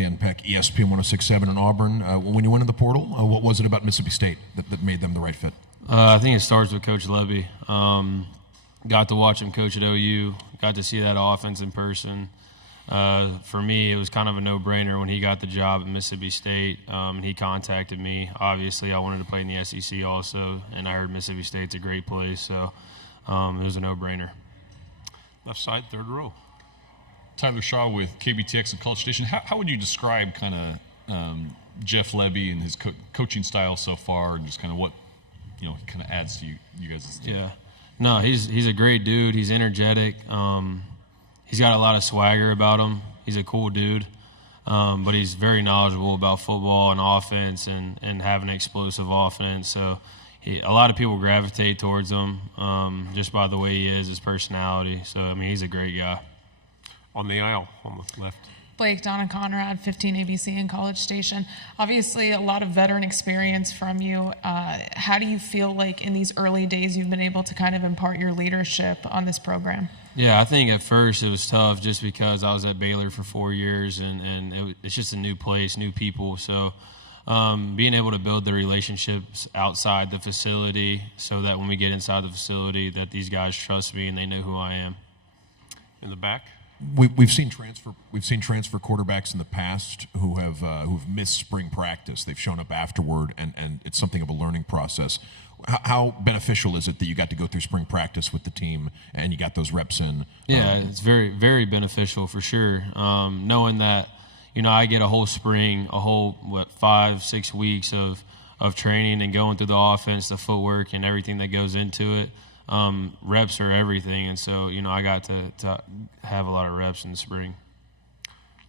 Dan Peck, ESPN 106.7 in Auburn. When you went in the portal, what was it about Mississippi State that made them the right fit? I think it starts with Coach Levy. Got to watch him coach at OU. Got to see that offense in person. For me, it was kind of a no-brainer when he got the job at Mississippi State. He contacted me. Obviously, I wanted to play in the SEC also, and I heard Mississippi State's a great place, so it was a no-brainer. Left side, third row. Tyler Shaw with KBTX and College Station. How would you describe kind of Jeff Levy and his coaching style so far, and just kind of what he kind of adds to you guys' team? Yeah. No, he's a great dude. He's energetic. He's got a lot of swagger about him. He's a cool dude, but he's very knowledgeable about football and offense and having an explosive offense. So a lot of people gravitate towards him just by the way he is, his personality. So, I mean, he's a great guy. On the aisle, on the left. Blake, Donna Conrad, 15 ABC and College Station. Obviously, a lot of veteran experience from you. How do you feel like in these early days you've been able to kind of impart your leadership on this program? Yeah, I think at first it was tough just because I was at Baylor for 4 years and it's just a new place, new people. So being able to build the relationships outside the facility so that when we get inside the facility that these guys trust me and they know who I am. In the back. We've seen transfer quarterbacks in the past who've missed spring practice. They've shown up afterward, and it's something of a learning process. How beneficial is it that you got to go through spring practice with the team and you got those reps in? Yeah, it's very, very beneficial for sure. Knowing that, I get a whole spring, 5-6 weeks of training and going through the offense, the footwork, and everything that goes into it. Reps are everything, and so I got to have a lot of reps in the spring.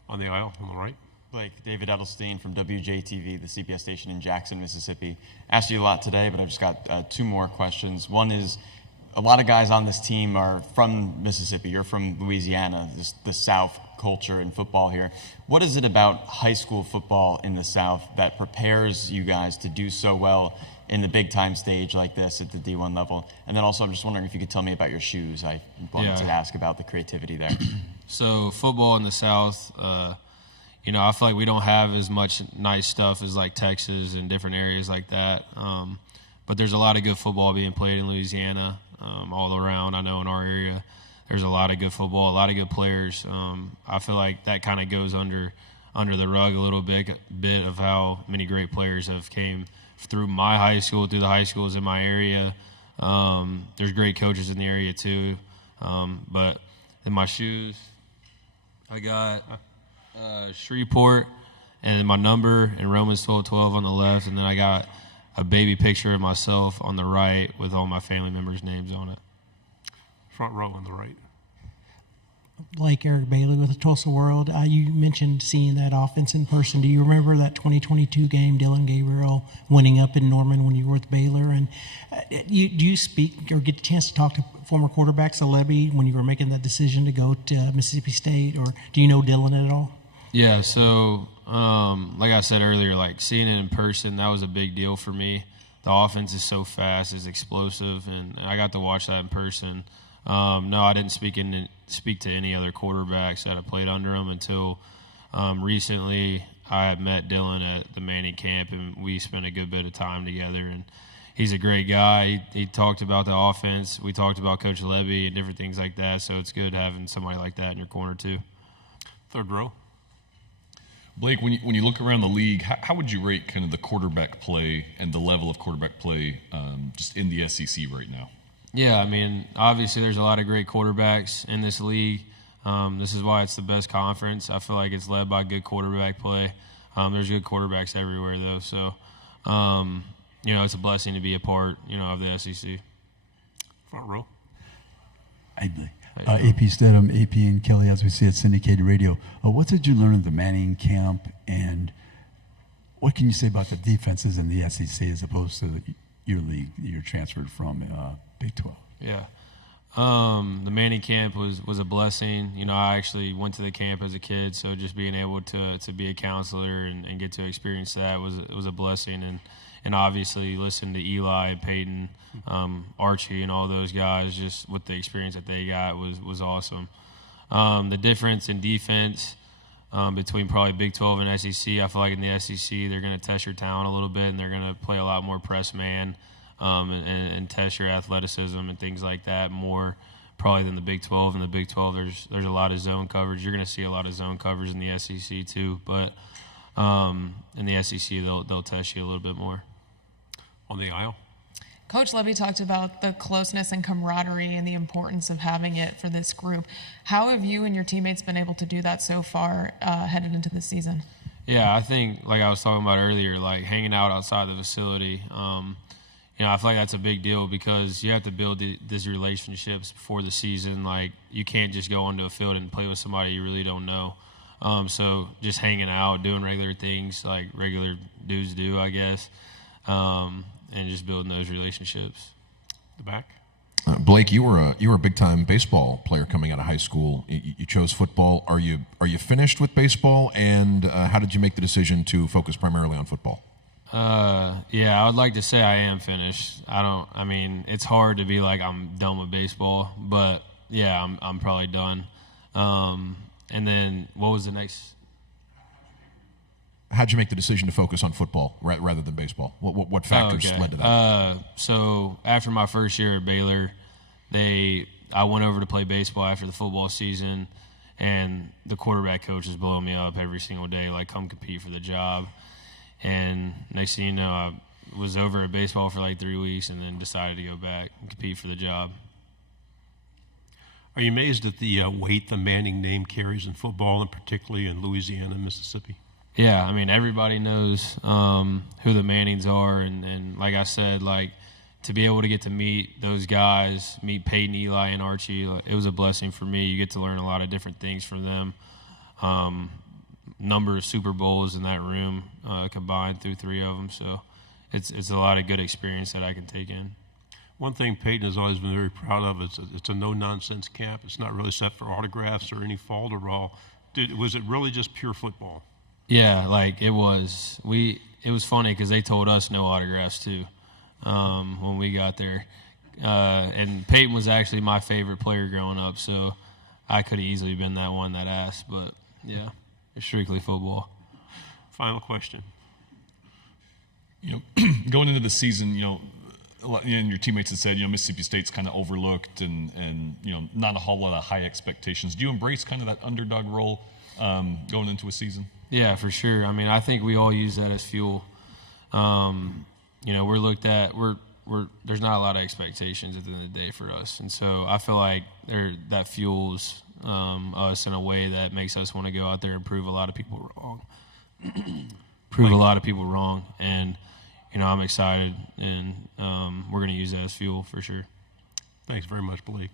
On the aisle, on the right. Blake, David Edelstein from WJTV, the CBS station in Jackson, Mississippi. Asked you a lot today, but I've just got two more questions. One is, a lot of guys on this team are from Mississippi. You're from Louisiana, the South culture in football here. What is it about high school football in the South that prepares you guys to do so well in the big-time stage like this at the D1 level? And then also, I'm just wondering if you could tell me about your shoes. I wanted to ask about the creativity there. So football in the South, I feel like we don't have as much nice stuff as like Texas and different areas like that. But there's a lot of good football being played in Louisiana all around. I know in our area there's a lot of good football, a lot of good players. I feel like that kind of goes under the rug a little bit of how many great players have came through my high school, through the high schools in my area. There's great coaches in the area too. But in my shoes, I got Shreveport and my number and Romans 12:12 on the left, and then I got a baby picture of myself on the right with all my family members' names on it. Front row on the right. Blake, Eric Bailey with the Tulsa World. You mentioned seeing that offense in person. Do you remember that 2022 game, Dylan Gabriel winning up in Norman when you were with Baylor? And do you speak or get a chance to talk to former quarterbacks, Levy, when you were making that decision to go to Mississippi State? Or do you know Dylan at all? Yeah, so like I said earlier, like seeing it in person, that was a big deal for me. The offense is so fast, it's explosive, and I got to watch that in person. No, I didn't speak to any other quarterbacks that I played under him until recently. I had met Dylan at the Manning camp, and we spent a good bit of time together. And he's a great guy. He talked about the offense. We talked about Coach Levy and different things like that. So it's good having somebody like that in your corner too. Third row. Blake, when you look around the league, how would you rate kind of the quarterback play and the level of quarterback play just in the SEC right now? Yeah, I mean, obviously there's a lot of great quarterbacks in this league. This is why it's the best conference. I feel like it's led by good quarterback play. There's good quarterbacks everywhere, though. So, it's a blessing to be a part, of the SEC. Front row. Hey, Blake. AP Stedham, AP and Kelly, as we see at syndicated radio. What did you learn at the Manning camp, and what can you say about the defenses in the SEC as opposed to your league you're transferred from Big 12? Yeah. The Manning camp was a blessing. I actually went to the camp as a kid, so just being able to be a counselor and get to experience that was a blessing. And obviously listen to Eli and Peyton, Archie and all those guys, just with the experience that they got was awesome. The difference in defense, between probably Big 12 and SEC. I feel like in the SEC they're going to test your talent a little bit, and they're going to play a lot more press man and test your athleticism and things like that more probably than the Big 12. In the Big 12, there's a lot of zone coverage. You're going to see a lot of zone coverage in the SEC too, but in the SEC they'll test you a little bit more. On the aisle. Coach Levy talked about the closeness and camaraderie and the importance of having it for this group. How have you and your teammates been able to do that so far headed into the season? Yeah, I think, like I was talking about earlier, like hanging out outside the facility, I feel like that's a big deal because you have to build these relationships before the season. Like, you can't just go onto a field and play with somebody you really don't know. So just hanging out, doing regular things like regular dudes do, I guess, and just building those relationships. The back. Blake, you were a big time baseball player coming out of high school. You chose football. Are you finished with baseball? And how did you make the decision to focus primarily on football? Yeah, I would like to say I am finished. It's hard to be like I'm done with baseball, but yeah, I'm probably done. And then what was the next? How'd you make the decision to focus on football rather than baseball? What factors led to that? So after my first year at Baylor, I went over to play baseball after the football season, and the quarterback coach was blowing me up every single day, like, come compete for the job. And next thing you know, I was over at baseball for like 3 weeks and then decided to go back and compete for the job. Are you amazed at the weight the Manning name carries in football, and particularly in Louisiana and Mississippi? Yeah, everybody knows who the Mannings are, and like I said, like, to be able to get to meet those guys, meet Peyton, Eli, and Archie, it was a blessing for me. You get to learn a lot of different things from them. Number of Super Bowls in that room combined through 3 of them, so it's a lot of good experience that I can take in. One thing Peyton has always been very proud of is it's a no-nonsense camp. It's not really set for autographs or any Falderall. Was it really just pure football? Yeah, like it was. It was funny because they told us no autographs too when we got there. And Peyton was actually my favorite player growing up, so I could have easily been that one that asked. But yeah, it's strictly football. Final question. Going into the season, and your teammates had said, Mississippi State's kind of overlooked and not a whole lot of high expectations. Do you embrace kind of that underdog role going into a season? Yeah, for sure. I think we all use that as fuel. We're looked at. There's not a lot of expectations at the end of the day for us, and so I feel like that fuels us in a way that makes us want to go out there and prove a lot of people wrong. And I'm excited, and we're going to use that as fuel for sure. Thanks very much, Blake.